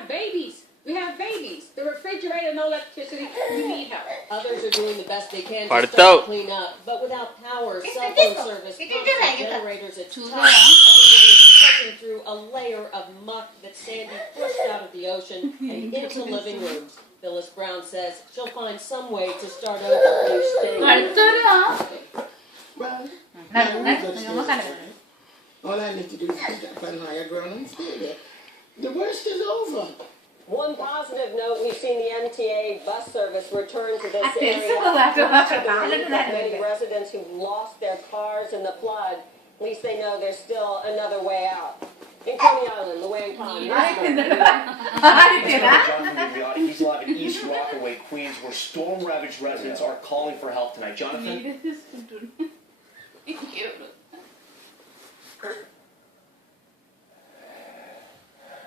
have babies. We have babies. The refrigerator, no electricity. We need help. Others are doing the best they can to start to clean up, but without power, cell phone service, pumps, and generators, it's tough. Everyone is trudging through a layer of muck that Sandy pushed out of the ocean and into living rooms. Phyllis Brown says she'll find some way to start over each day. Well, all I need to do is pick up on higher ground and stay there. The worst is over. One positive note, we've seen the MTA bus service return to this area. Many residents who lost their cars in the flood, at least they know there's still another way out. In Coney Island, Luann Khan. He's live in East Rockaway, Queens, where storm-ravaged residents are calling for help tonight. Jonathan?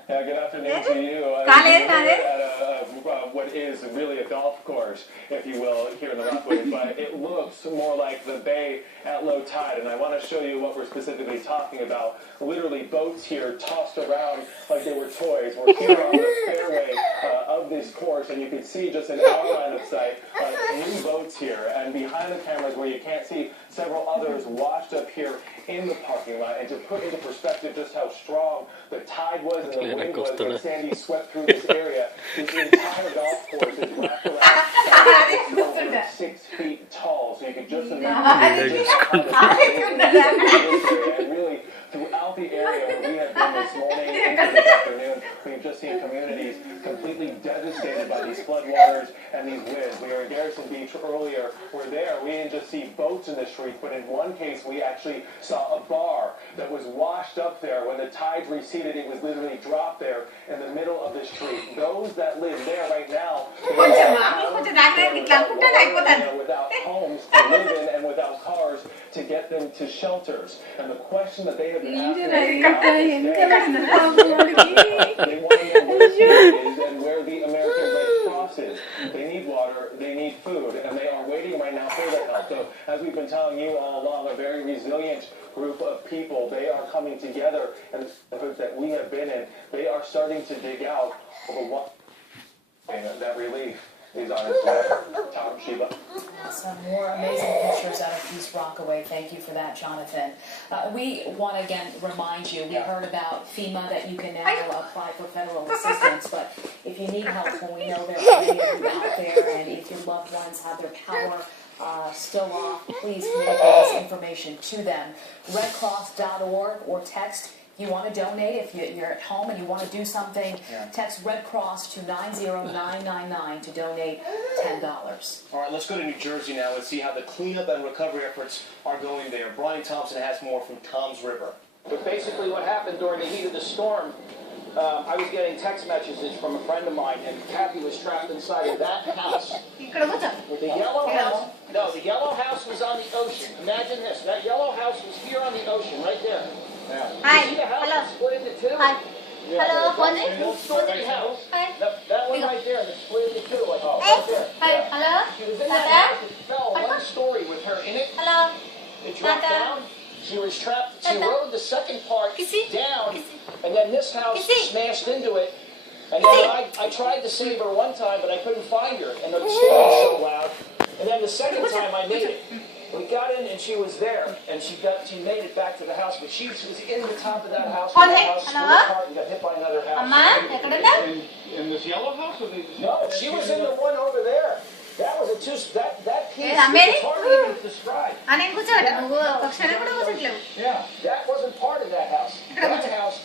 Yeah, good afternoon to you. What is really a golf course, if you will, here in the Rockaway, but it looks more like the bay at low tide, and I want to show you what we're specifically talking about. Literally, boats here tossed around like they were toys. We're here on the fairway of this course, and you can see just in our line of sight, new boats here, and behind the cameras where you can't see, several others washed up here in the parking lot. And to put into perspective just how strong the tide was and the wind was when Sandy swept through this area, this entire golf course is wrapped around over 6 feet tall. So you can just imagine and really throughout the area where we have been this morning and this afternoon, we've just seen communities completely devastated by these floodwaters and these winds. We were in Garrison Beach earlier. We're there. We didn't just see boats in the street, but in one case we actually saw a bar that was washed up there. When the tides receded, it was literally dropped there in the middle of the street. Those that live there right now, without homes to live in and without cars to get them to shelters. And the question that they have been asking they want to know where Sandy is and where the American Red Cross is. They need water, they need food, and they are waiting right now for that help. So as we've been telling you all along, a very resilient group of people, they are coming together, and the neighborhoods that we have been in, they are starting to dig out over what that relief is on its way. Tom, Sheba. Some more amazing pictures out of East Rockaway. Thank you for that, Jonathan. We want to again remind you, we heard about FEMA that you can now apply for federal assistance, but if you need help, well, we know there are many of you out there, and if your loved ones have their power still off, please communicate this information to them. redcross.org or text. If you want to donate, if you're at home and you want to do something, text Red Cross to 90999 to donate $10. All right, let's go to New Jersey now and see how the cleanup and recovery efforts are going there. Brian Thompson has more from Tom's River. But basically what happened during the heat of the storm, I was getting text messages from a friend of mine, and Kathy was trapped inside of that house. The yellow house, no, the yellow house was on the ocean. Imagine this, that yellow house was here on the ocean, right there. Hi. You see the house Hello. split into two? Hi. Hello. One two-story house. Hi. That one right there, that's split into two, like right there. Hi. Hello. She was in that house, it fell one story with her in it. Hello. It dropped down. She was trapped. She rode the second part down, and then this house smashed into it. And then I tried to save her one time, but I couldn't find her, and the storm was so loud. And then the second time I made it. We got in and she was there, and she made it back to the house, but she was in the top of that house. And the house split apart and got hit by another house. In this yellow house? Or No, she was in the one over there. That was a piece. It's hard to even describe. Yeah, that was